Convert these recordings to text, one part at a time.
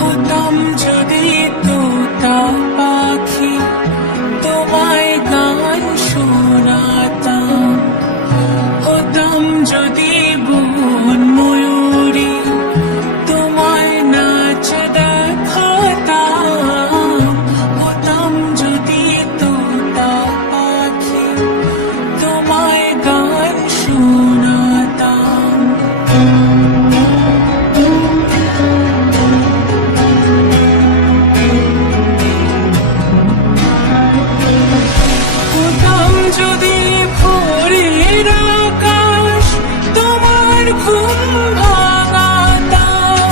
হতাম যদি তোতা পাখি, তোমায় গান শোনাতাম। হতাম যদি বন ময়ূরী, তোমায় নাচ দেখাতাম। হতাম যদি তোতা পাখি, তোমায় গান শোনাতাম। হতাম যদি ভোরের আকাশ, তোমার ঘুম ভাঙাতাম।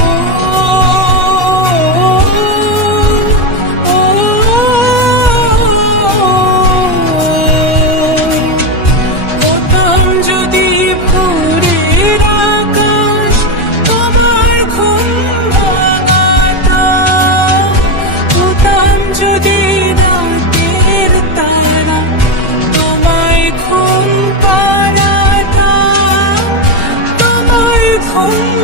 ও, ও, ও, হতাম যদি ভোরের আকাশ, তোমার ঘুম ভাঙাতাম। হতাম যদি রাতের তারা, তোমায় ঘুম পাড়াতাম। তোমায় ঘুম